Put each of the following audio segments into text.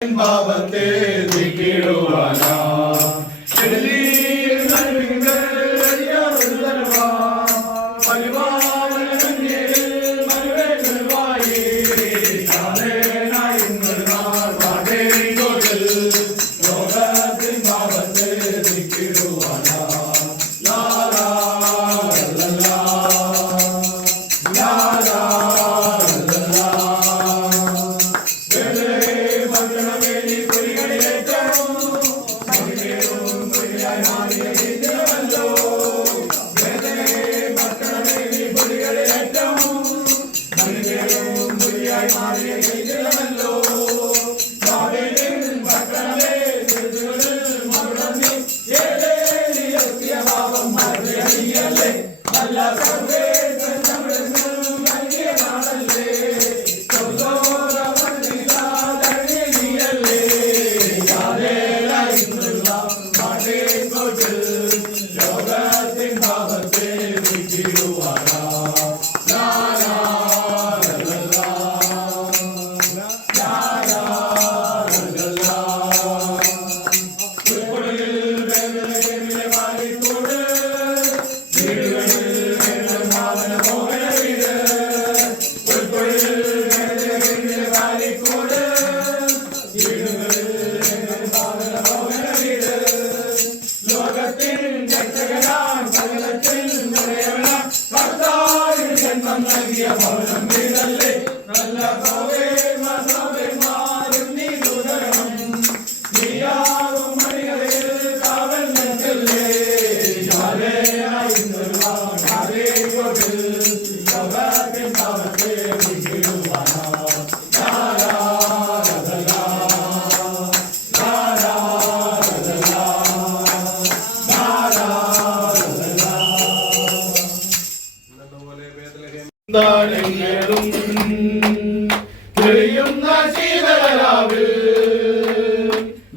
പാപത്തെ നീക്കിടുവാനാ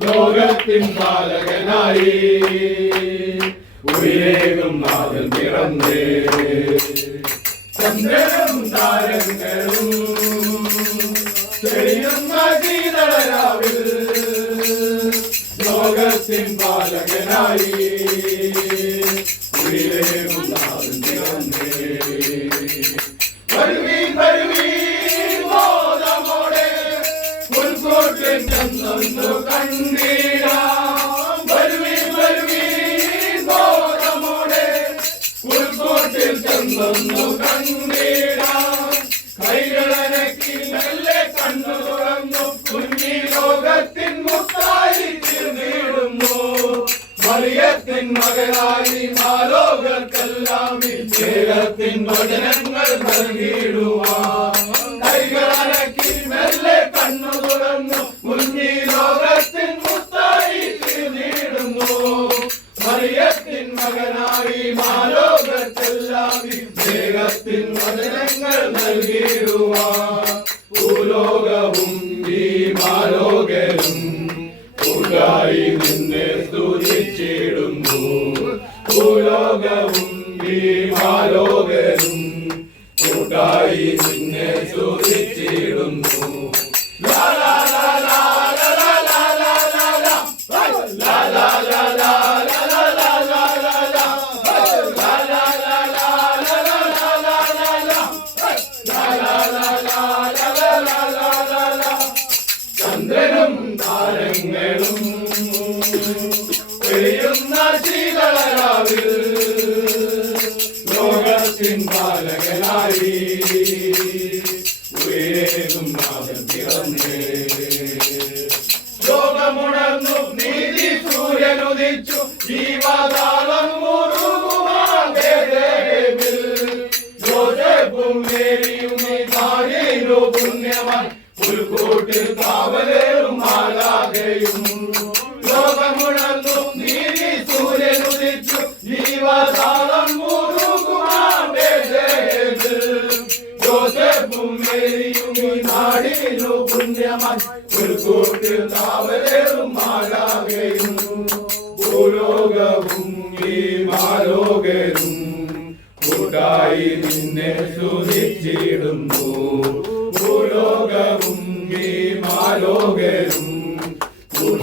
ലോകത്തിൻ പാലകനായി ഉയരേകും നാഥൻ പിറന്നേ ചന്ദ്രനും താരങ്ങളും തെളിയുന്ന ശീതളരാവിൽ ലോകത്തിൻ പാലകനായി ഉയരേകും നാഥൻ പിറന്നേ വരുവീൻ വരുവീൻ ബോധമോടെ പുൽക്കൂട്ടിൽ ചെന്നു കണ്ടിടാം വരുവീൻ വരുവീൻ ബോധമോടെ പുൽക്കൂട്ടിൽ ചെന്നു കണ്ടിടാം കൈകളനക്കി മെല്ലെ കണ്ണു തുറന്നു കുഞ്ഞി ലോകത്തിൻ മുത്തായി തീർന്നിടുന്നു മറിയത്തിൻ മകനായി മാലോകർക്കെല്ലാം സ്നേഹത്തിൻ വചനങ്ങൾ നൽകിയിടുവാൻ കൈകളനക്കി മെല്ലെ കണ്ണു തുറന്നു കുഞ്ഞി ലോകത്തിൻ മുത്തായി തീർന്നിടുന്നു മറിയത്തിൻ മകനായി മാലോകർക്കെല്ലാം സ്നേഹത്തിൻ വചനങ്ങൾ നൽകിയിടുവാൻ ഭൂലോകവും ഈ മാലോകരും കൂട്ടായി നിന്നെ സ്തുതിച്ചിടുന്നു ഭൂലോകവും ഈ മാലോകരും കൂട്ടായി നിന്നെ സ്തുതിച്ചിടുന്നു ലാ ലാ ലാ ലാ ലാ ലാ ലാ ലാ ലാ ലാ ലാ ലാ ലാ ചന്ദ്രനും താരങ്ങളും പെയ്യുന്ന ശീതളരാവിൽ ലോകത്തിൻ പാലകനായി ഉയരേകും നാഥൻ പിറന്നേ ലോകമുണർന്നു നീതി സൂര്യനുദിച്ചു ജീവതാളം മുറുകുമാൽ യോസേഫും മേരിയും താഴേനു പുണ്യവാൻ പുൽക്കൂട്ടിൽ കാവലേറും മാലാഖയും ലോകമുണർന്നു നീതി സൂര്യനുദിച്ചു ജീവതാളം മുറുകുമാൽ യോസേഫും മേരിയും നാടിനു പുണ്യവാൻ പുൽക്കൂട്ടിൽ കാവലേറും മാലാഖയും ഭൂലോകവും ഈ മാലോകരും കൂട്ടായി നിന്നെ സ്തുതിച്ചിടുന്നു ഭൂലോകവും ഈ മാലോകരും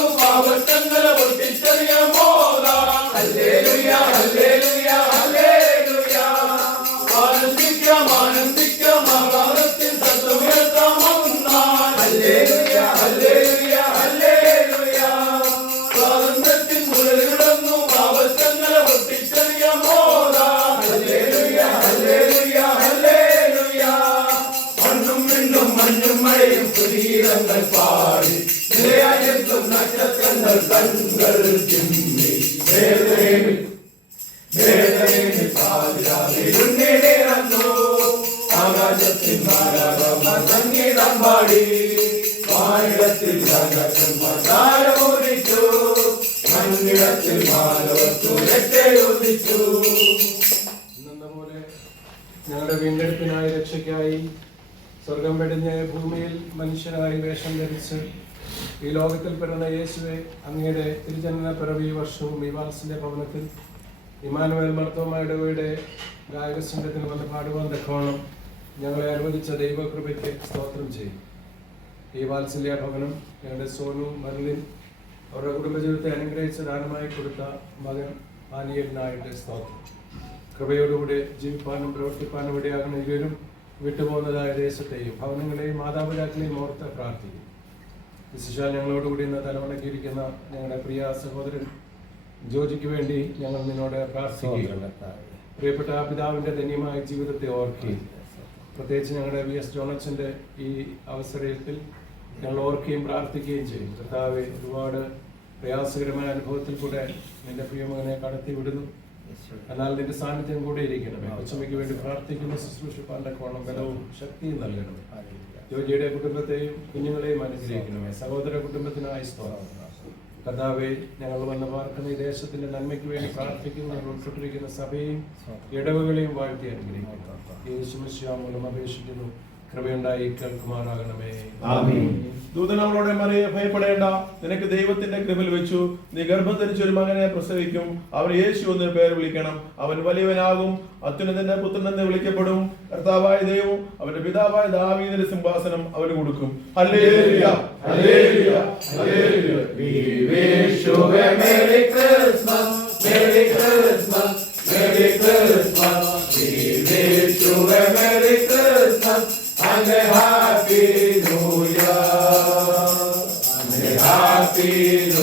കുളിരിടുന്നു പാപത്തങ്ങള പൊട്ടിച്ചെറിയ മോദാ ഹല്ലേലൂയ ഹല്ലേലൂയ ഹല്ലേലൂയ ആനന്ദിക്കാം ആനന്ദിക്കാം ആകാശത്തിൽ സത്വമുയർത്താം ഒന്നാം ഹല്ലേലൂയ ഹല്ലേലൂയ ഹല്ലേലൂയ സ്വാതന്ത്ര്യത്തിൻ കുളിരിടുന്നു പാപത്തങ്ങള പൊട്ടിച്ചെറിയ മോദാ ഹല്ലേലൂയ ഹല്ലേലൂയ ഹല്ലേലൂയ മണ്ണും വിണ്ണും മഞ്ഞും മഴയും സുഗീതങ്ങൾ പാടി നിലയായെത്തും നക്ഷത്രങ്ങൾ കണ്ണുകൾ ചിമ്മി വേദനയിൽ പാതിരാവിലുണ്ണിടേറന്നു ആകാശത്തിൽ മാലാഖമാർ സംഗീതം പാടി വാനിടത്തിൽ താരമോദിച്ചു മണ്ണിടത്തിൽ മാലോത്തു രക്ഷയോദിച്ചു. ഇന്നെന്ന പോലെ ഞങ്ങളുടെ വീണ്ടെടുപ്പിനായി രക്ഷയ്ക്കായി സ്വർഗം വെടിഞ്ഞ് ഭൂമിയിൽ മനുഷ്യനായി വേഷം ധരിച്ച് ഈ ലോകത്തിൽ പിറന്ന യേശുവെ അങ്ങയുടെ തിരുജനന പിറവി വർഷവും ഈ വാത്സല്യ ഭവനത്തിൽ ഇമ്മാനുവേൽ മർത്തോമയുടെ വീട് ഗായക സംഘത്തിന് വന്ന് പാടുവാൻ തക്കോണം ഞങ്ങളെ അനുവദിച്ച ദൈവകൃപയ്ക്ക് സ്തോത്രം ചെയ്യും. ഈ വാത്സല്യ ഭവനം ഞങ്ങളുടെ സോനു മർലിൻ അവരുടെ കുടുംബജീവിതത്തെ അനുഗ്രഹിച്ച ദാനമായി കൊടുത്ത മകൻ ആനിയലിനായിട്ട് സ്തോത്രം. കൃപയോടുകൂടി ജീവിപ്പാനും പ്രവർത്തിപ്പാനും ഇടയാകുന്ന ഇരുവരും വിട്ടുപോകുന്നതായ ദേശത്തെയും ഭവനങ്ങളെയും മാതാപിതാക്കളെയും ഓർത്ത് പ്രാർത്ഥിക്കും. വിശേഷാൽ ഞങ്ങളോടുകൂടി ഇന്ന് തലമുണക്കിയിരിക്കുന്ന ഞങ്ങളുടെ പ്രിയ സഹോദരൻ ജോജിക്ക് വേണ്ടി ഞങ്ങൾ നിന്നോട് പ്രാർത്ഥിക്കുകയാണ്. പ്രിയപ്പെട്ട പിതാവിൻ്റെ ധന്യമായ ജീവിതത്തെ ഓർക്കുകയും പ്രത്യേകിച്ച് ഞങ്ങളുടെ വി എസ് ജോണച്ചൻ്റെ ഈ അവസരത്തിൽ ഞങ്ങൾ ഓർക്കുകയും പ്രാർത്ഥിക്കുകയും ചെയ്യും. കർത്താവെ, ഒരുപാട് പ്രയാസകരമായ അനുഭവത്തിൽ കൂടെ നിന്റെ പ്രിയമകനെ കടത്തി വിടുന്നു. എന്നാൽ നിന്റെ സാന്നിധ്യം കൂടെ ഇരിക്കണമേ. കൊച്ചമ്മയ്ക്ക് വേണ്ടി പ്രാർത്ഥിക്കുന്ന ശുശ്രൂഷപ്പാന്റെ കോണം ബലവും ശക്തിയും നൽകണമേ. ജോജിയുടെ കുടുംബത്തെയും കുഞ്ഞുങ്ങളെയും അനുഗ്രഹിക്കണമേ. സഹോദര കുടുംബത്തിനായി സ്തോത്രം. കർത്താവെ, ഞങ്ങൾ വന്ന് പാർക്കുന്ന ഈ ദേശത്തിന്റെ നന്മയ്ക്ക് വേണ്ടി പ്രാർത്ഥിക്കുന്നു. ഞങ്ങൾ ഉൾപ്പെട്ടിരിക്കുന്ന സഭയും ഇടവകളെയും വാഴ്ത്തി അനുഗ്രഹിക്കുന്നു. യേശു മിശിഹാ മൂലം അപേക്ഷിക്കുന്നു. കൃപയുണ്ടായി കേൾക്കുമാറാകണമേ. ദൂതനവളോടെ മറിയെ, ഭയപ്പെടേണ്ട, നിനക്ക് ദൈവത്തിന്റെ കൃപയിൽ വെച്ചു. നീ ഗർഭം ധരിച്ചൊരു മകനെ പ്രസവിക്കും. അവൻ യേശു എന്ന് പേര് വിളിക്കണം. അവൻ വലിയവനാകും, അത്യുന്നതന്റെ പുത്രൻ എന്ന് വിളിക്കപ്പെടും. കർത്താവായ ദൈവവും അവന്റെ പിതാവായ ദാവീദിന്റെ സിംഹാസനം അവന് കൊടുക്കും. ഹല്ലേലൂയ ഹല്ലേലൂയ hallelujah. We wish you a Merry Christmas, Merry Christmas, Merry Christmas. We wish you a Merry Christmas and a Happy New Year, and a Happy New Year.